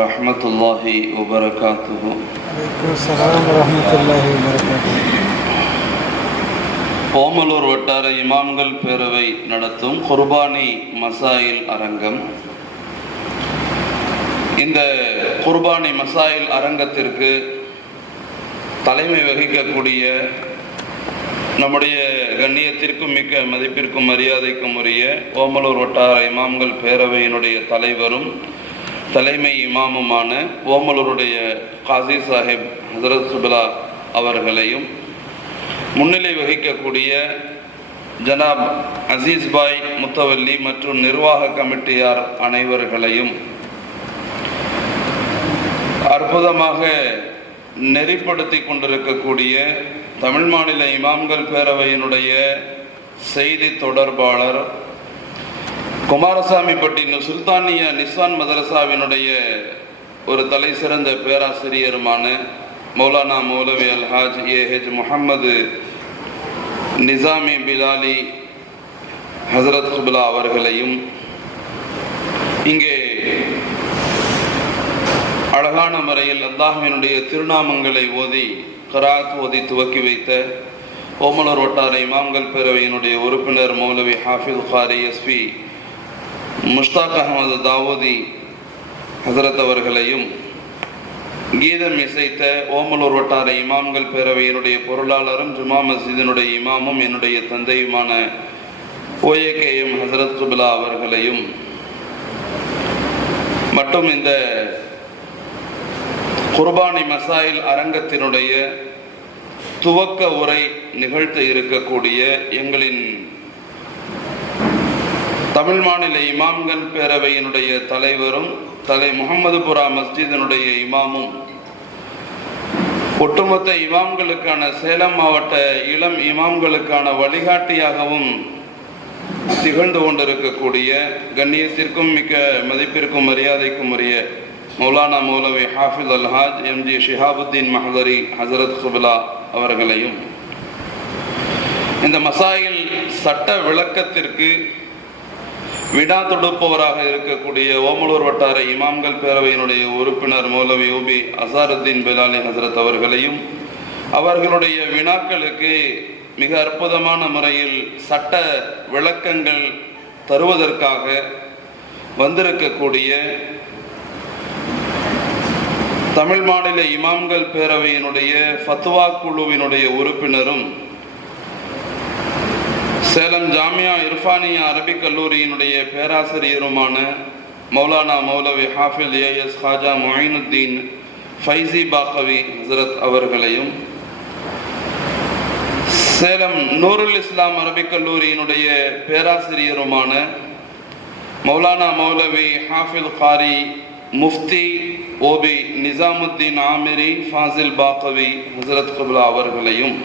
ورحمة الله وبركاته عليكم السلام ورحمة الله وبركاته ஓமலூர் வட்டார இமாம்கள் பேரவை நடத்தும் குர்பானி மசாயில் அரங்கம் இந்த குர்பானி மசாயில் அரங்கத்திற்கு தலைமை வகிக்கக்கூடிய நம்முடைய கண்ணியத்திற்கும் மிக்க மதிப்பிற்கும் மரியாதைக்கும் உரிய ஓமலூர் வட்டார இமாம்கள் பேரவையினுடைய தலைவரும் தலைமை இமாமுமான ஓமலூருடைய காசி சாஹிப் ஹசரத் சுபலா அவர்களையும் முன்னிலை வகிக்கக்கூடிய ஜனாப் அசீஸ் பாய் முத்தவல்லி மற்றும் நிர்வாக கமிட்டியார் அனைவர்களையும் அற்புதமாக நெறிப்படுத்தி கொண்டிருக்கக்கூடிய தமிழ் மாநில இமாம்கள் பேரவையினுடைய செய்தி தொடர்பாளர் குமாரசாமி பட்டின சுல்தானிய நிசான் மதரசாவினுடைய ஒரு தலை சிறந்த பேராசிரியருமான மௌலானா மௌலவி அல்ஹாஜ் ஏஹெச் முகமது நிசாமி பிலாலி ஹசரத் சுபலா அவர்களையும் இங்கே அழகான முறையில் அல்லாஹினுடைய திருநாமங்களை ஓதி கராத் ஓதி துவக்கி வைத்த ஓமலூர் வட்டார இமாம்கள் பேரவையினுடைய உறுப்பினர் மௌலவி ஹாஃபிஸ் காரி எஸ்பி முஷ்தாக் அகமது தாவூதி ஹசரத் அவர்களையும் கீதம் இசைத்த ஓமலூர் வட்டார இமாம்கள் பேரவையினுடைய பொருளாளரும் ஜுமா மஸ்ஜிதினுடைய இமாமும் என்னுடைய தந்தையுமான ஓஏகேஎம் ஹசரத் குபிலா அவர்களையும் மற்றும் இந்த குர்பானி மசாயில் அரங்கத்தினுடைய துவக்க உரை நிகழ்த்த இருக்கக்கூடிய எங்களின் தமிழ் மாநில இமாம்கள் பேரவையினுடைய தலைவரும் தலை முகமதுபுரா மஸ்ஜிதினுடைய இமாமும். ஒட்டுமொத்த இமாம்களுக்கான சேலம் மாவட்ட இளம் இமாம்களுக்கான வழிகாட்டியாகவும் திகழ்ந்து கொண்டிருக்கக்கூடிய கண்ணியத்திற்கும் மிக்க மதிப்பிற்கும் மரியாதைக்கும் உரிய மௌலானா மௌலவி ஹாஃபிஸ் அல்ஹாஜ் எம்ஜி ஷிஹாபுத்தீன் மஹதரி ஹசரத் சுபிலா அவர்களையும். இந்த மசாயில் சட்ட விளக்கத்திற்கு விடா தொடுப்பவராக இருக்கக்கூடிய ஓமலூர் வட்டார இமாம்கள் பேரவையினுடைய உறுப்பினர் மௌலவி யூபி அசாருத்தீன் பெலாலி ஹசரத் அவர்களையும் அவர்களுடைய வினாக்களுக்கு மிக அற்புதமான முறையில் சட்ட விளக்கங்கள் தருவதற்காக வந்திருக்கக்கூடிய தமிழ் மாநில இமாம்கள் பேரவையினுடைய ஃபத்வா குழுவினுடைய உறுப்பினரும் சேலம் ஜாமியா இர்ஃபானியா அரபிக் கல்லூரியினுடைய பேராசிரியருமான மௌலானா மௌலவி ஹாஃபில் ஏஎஸ் ஹாஜா மொயினுத்தீன் ஃபைசி பாக்கவி ஹசரத் அவர்களையும் சேலம் நூருல் இஸ்லாம் அரபிக் கல்லூரியினுடைய பேராசிரியருமான மௌலானா மௌலவி ஹாஃபில் காரி முஃப்தி ஓபி நிசாமுத்தீன் ஆமிரி ஃபாசில் பாக்கவி ஹசரத் கபுலா அவர்களையும்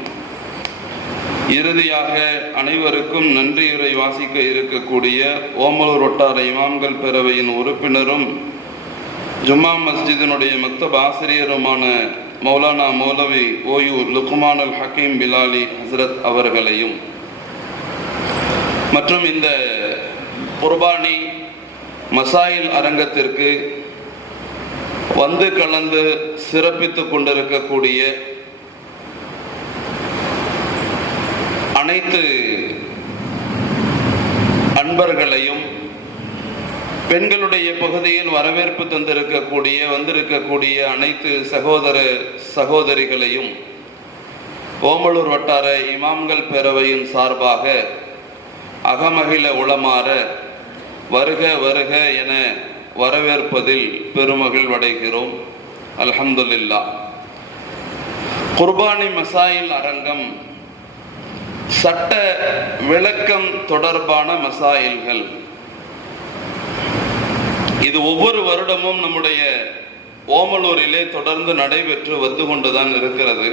இறுதியாக அனைவருக்கும் நன்றியுரை வாசிக்க இருக்கக்கூடிய ஓமலூர் ஒட்டார இமாம்கள் பேரவையின் உறுப்பினரும் ஜும்மா மஸ்ஜிதினுடைய மக்தப் ஆசிரியருமான மௌலானா மௌலவி ஓயூர் லுக்மான் அல் ஹக்கீம் பிலாலி ஹசரத் அவர்களையும் மற்றும் இந்த குர்பானி மசாயில் அரங்கத்திற்கு வந்து கலந்து சிறப்பித்துக் கொண்டிருக்கக்கூடிய அனைத்து அன்பர்களையும் பெண்களுடைய பகுதியில் வரவேற்பு தந்திருக்கக்கூடிய வந்திருக்கக்கூடிய அனைத்து சகோதர சகோதரிகளையும் ஓமலூர் வட்டார இமாம்கள் பேரவையின் சார்பாக அகமகிழ உளமாற வருக வருக என வரவேற்பதில் பெருமகிழ்வடைகிறோம் அல்ஹம்துலில்லா குர்பானி மசாயில் அரங்கம் சட்ட விளக்கம் தொடர்பான மசாயில்கள். இது ஒவ்வொரு வருடமும் நம்முடைய ஓமலூரிலே தொடர்ந்து நடைபெற்று வந்து கொண்டுதான் இருக்கிறது.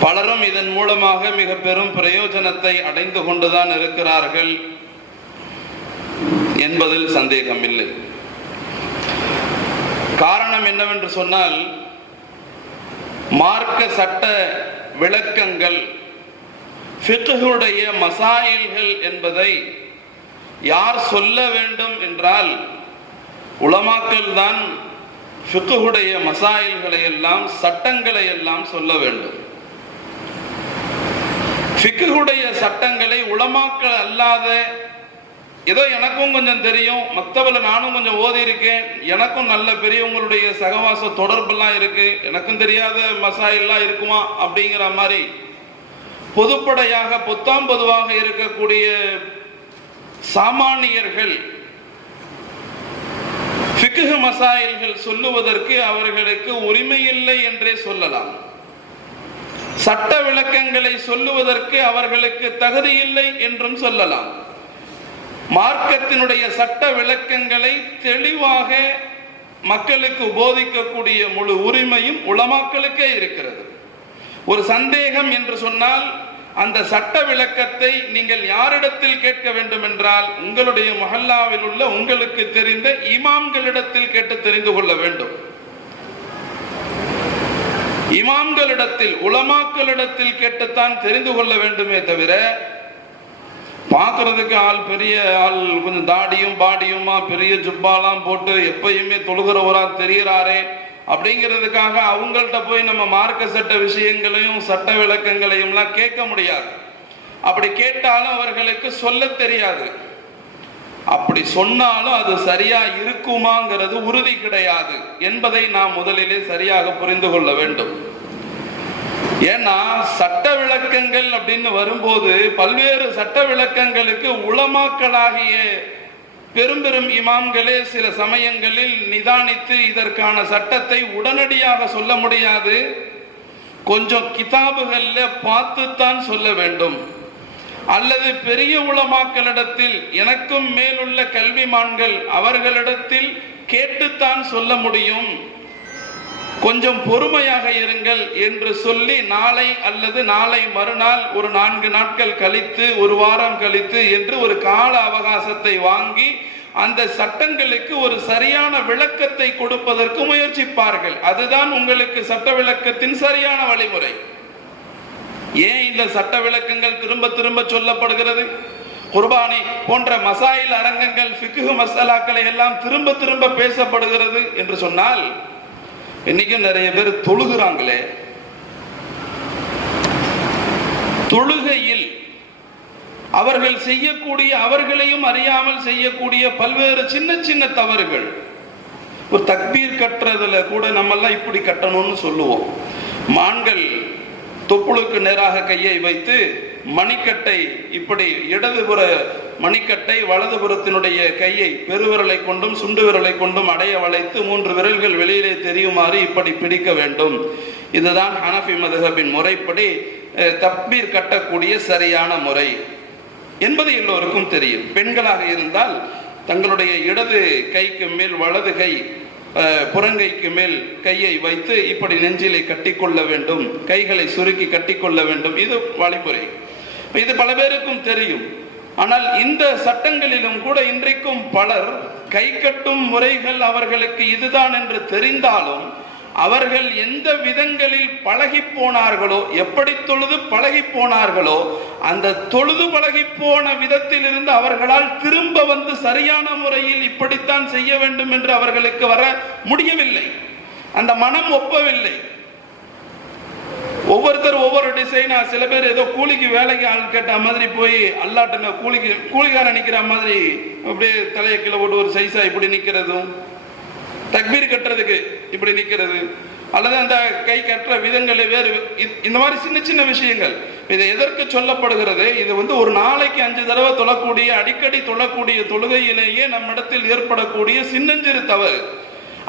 பலரும் இதன் மூலமாக மிக பெரும் பிரயோஜனத்தை அடைந்து கொண்டுதான் இருக்கிறார்கள் என்பதில் சந்தேகமில்லை. காரணம் என்னவென்று சொன்னால் மார்க்க சட்ட விளக்கங்கள் ஃபிக்ஹுடைய மசாயில்கள் என்பதை யார் சொல்ல வேண்டும் என்றால் உலமாக்கள் தான் ஃபிக்குடைய மசாயில்களை எல்லாம் சட்டங்களை எல்லாம் சொல்ல வேண்டும். ஃபிக்குடைய சட்டங்களை உளமாக்கள் அல்லாத ஏதோ எனக்கும் கொஞ்சம் தெரியும் மற்றவள நானும் கொஞ்சம் ஓதி இருக்கேன் எனக்கும் நல்ல பெரியவங்களுடைய சகவாச தொடர்பெல்லாம் இருக்கு. எனக்கும் தெரியாத மசாயெல்லாம் இருக்குமா அப்படிங்கிற மாதிரி பொதுப்படையாக பொத்தாம் பொதுவாக இருக்கக்கூடிய சாமானியர்கள் பிக்குக மசாயில்கள் சொல்லுவதற்கு அவர்களுக்கு உரிமை இல்லை என்றே சொல்லலாம். சட்ட விளக்கங்களை சொல்லுவதற்கு அவர்களுக்கு தகுதி இல்லை என்றும் சொல்லலாம். மார்க்கத்தினுடைய சட்ட விளக்கங்களை தெளிவாக மக்களுக்கு போதிக்கக்கூடிய முழு உரிமையும் உலமாக்களுக்கே இருக்கிறது. ஒரு சந்தேகம் என்று சொன்னால் அந்த சட்ட விளக்கத்தை நீங்கள் யாரிடத்தில் கேட்க வேண்டும் என்றால் உங்களுடைய மஹல்லாவில் உள்ள உங்களுக்கு தெரிந்த இமாம்களிடத்தில் கேட்டு தெரிந்து கொள்ள வேண்டும். இமாம்களிடத்தில் உலமாக்களிடத்தில் கேட்டுத்தான் தெரிந்து கொள்ள வேண்டுமே தவிர பார்க்கறதுக்கு ஆள் பெரிய ஆள் கொஞ்சம் தாடியும் பாடியுமா பெரிய ஜுப்பாலாம் போட்டு எப்பயுமே தொழுகிறவரா தெரிகிறாரே அப்படிங்கிறதுக்காக அவங்கள்ட்ட போய் நம்ம மார்க்க சட்ட விஷயங்களையும் சட்ட விளக்கங்களையும்லாம் கேட்க முடியாது. அப்படி கேட்டாலும் அவர்களுக்கு சொல்ல தெரியாது. அப்படி சொன்னாலும் அது சரியா இருக்குமாங்கிறது உறுதி கிடையாது என்பதை நாம் முதலிலே சரியாக புரிந்து கொள்ள வேண்டும். ஏன்னா சட்ட விளக்கங்கள் அப்படின்னு வரும்போது பல்வேறு சட்ட விளக்கங்களுக்கு உளமாக்களாகிய பெரும் பெரும் இமாம்களே சில சமயங்களில் நிதானித்து இதற்கான சட்டத்தை உடனடியாக சொல்ல முடியாது. கொஞ்சம் கிதாபுகள்ல பார்த்துத்தான் சொல்ல வேண்டும். அல்லது பெரிய உளமாக்களிடத்தில் எனக்கும் மேலுள்ள கல்விமான்கள் அவர்களிடத்தில் கேட்டுத்தான் சொல்ல முடியும். கொஞ்சம் பொறுமையாக இருங்கள் என்று சொல்லி நாளை அல்லது நாளை மறுநாள் ஒரு நான்கு நாட்கள் கழித்து ஒரு வாரம் கழித்து என்று ஒரு கால அவகாசத்தை வாங்கி அந்த சட்டங்களுக்கு ஒரு சரியான விளக்கத்தை கொடுப்பதற்கு முயற்சிப்பார்கள். அதுதான் உங்களுக்கு சட்ட விளக்கத்தின் சரியான வழிமுறை. ஏன் இந்த சட்ட விளக்கங்கள் திரும்ப திரும்ப சொல்லப்படுகிறது? குர்பானி போன்ற மசாயில் அரங்கங்கள் ஃபிக்ஹு மசாலாக்களை எல்லாம் திரும்ப திரும்ப பேசப்படுகிறது என்று சொன்னால் இன்னைக்கும் நிறைய பேர் தொழுகிறாங்களே. தொழுகையில் அவர்கள் செய்யக்கூடிய அவர்களையும் அறியாமல் செய்யக்கூடிய பல்வேறு சின்ன சின்ன தவறுகள். ஒரு தக்பீர் கட்டுறதுல கூட நம்மெல்லாம் இப்படி கட்டணும்னு சொல்லுவோம். மான்கள் தொப்புளுக்கு நேராக கையை வைத்து மணிக்கட்டை இப்படி இடதுபுற மணிக்கட்டை வலதுபுறத்தினுடைய கையை பெருவிரலை கொண்டும் சுண்டு விரலை கொண்டும் அடைய வளைத்து மூன்று விரல்கள் வெளியிலே தெரியுமாறு இப்படி பிடிக்க வேண்டும். இதுதான் ஹனஃபி மதுஹபின் முறைப்படி அஹ், கட்டக்கூடிய சரியான முறை. என்பது எல்லோருக்கும் தெரியும். பெண்களாக இருந்தால் தங்களுடைய இடது கைக்கு மேல் வலது கை அஹ், புறங்கைக்கு மேல் கையை வைத்து இப்படி நெஞ்சிலை கட்டிக்கொள்ள வேண்டும். கைகளை சுருக்கி கட்டிக்கொள்ள வேண்டும். இது வழிமுறை. இது பல பேருக்கும் தெரியும். ஆனால் இந்த சட்டங்களிலும் கூட இன்றைக்கும் பலர் கை கட்டும் முறைகள் அவர்களுக்கு இதுதான் என்று தெரிந்தாலும் அவர்கள் எந்த விதங்களில் பழகி போனார்களோ எப்படி தொழுது பழகி போனார்களோ அந்த தொழுது பழகி போன விதத்தில் இருந்து அவர்களால் திரும்ப வந்து சரியான முறையில் இப்படித்தான் செய்ய வேண்டும் என்று அவர்களுக்கு வர முடியவில்லை. அந்த மனம் ஒப்பவில்லை. ஒவ்வொருத்தர் ஒவ்வொரு டிசைனா சில பேர் ஏதோ கூலிக்கு வேலைக்கு ஆள் கேட்ட மாதிரி போய் அல்லாட்டுங்க கூலிக்கு கூலிக்காரன் நிக்கிற மாதிரி அப்படியே தலையை கீழே போட்டு ஒரு சைஸா இப்படி நிக்கிறதும் தக்பீர் கட்டுறதுக்கு இப்படி நிக்கிறது அல்லது அந்த கை கட்டுற விதங்களை வேறு இந்த மாதிரி சின்ன சின்ன விஷயங்கள். இது எதற்கு சொல்லப்படுகிறது? இது வந்து ஒரு நாளைக்கு அஞ்சு தடவை தொழக்கூடிய அடிக்கடி தொழக்கூடிய தொழுகையிலேயே நம்மிடத்தில் ஏற்படக்கூடிய சின்னஞ்சிறு தவறு.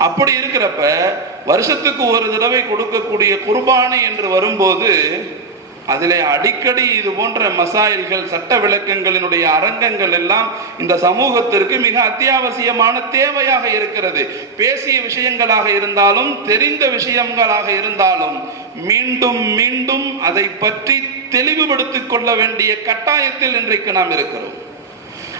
அப்படி இருக்கிறப்ப வருஷத்துக்கு ஒரு தடவை கொடுக்கக்கூடிய குர்பானி என்று வரும்போது அதிலே அடிக்கடி இது போன்ற மசாயல்கள் சட்ட விளக்கங்களினுடைய அரங்கங்கள் எல்லாம் இந்த சமூகத்திற்கு மிக அத்தியாவசியமான தேவையாக இருக்கிறது. பேசிய விஷயங்களாக இருந்தாலும் தெரிந்த விஷயங்களாக இருந்தாலும் மீண்டும் மீண்டும் அதை பற்றி தெளிவுபடுத்திக் கொள்ள வேண்டிய கட்டாயத்தில் இன்றைக்கு நாம் இருக்கிறோம்.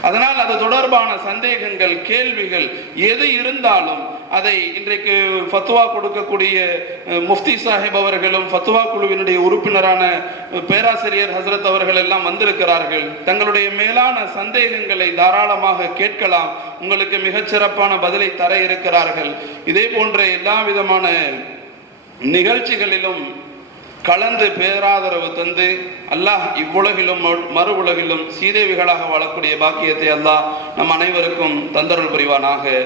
அதனால் அது தொடர்பான சந்தேகங்கள் கேள்விகள் எது இருந்தாலும் அதை இன்றைக்கு ஃபத்துவா கொடுக்கக்கூடிய முஃப்தி சாஹிப் அவர்களும் ஃபத்துவா குழுவினுடைய உறுப்பினரான பேராசிரியர் ஹசரத் அவர்கள் எல்லாம் வந்திருக்கிறார்கள். தங்களுடைய மேலான சந்தேகங்களை தாராளமாக கேட்கலாம். உங்களுக்கு மிகச்சிறப்பான பதிலை தர இருக்கிறார்கள். இதே போன்ற எல்லா விதமான நிகழ்ச்சிகளிலும் கலந்து பேராதரவு தந்து அல்லாஹ் இவ்வுலகிலும் மறு- மறு உலகிலும் சீதேவிகளாக வாழக்கூடிய பாக்கியத்தை அல்லாஹ் நம் அனைவருக்கும் தந்தருள் புரிவானாக.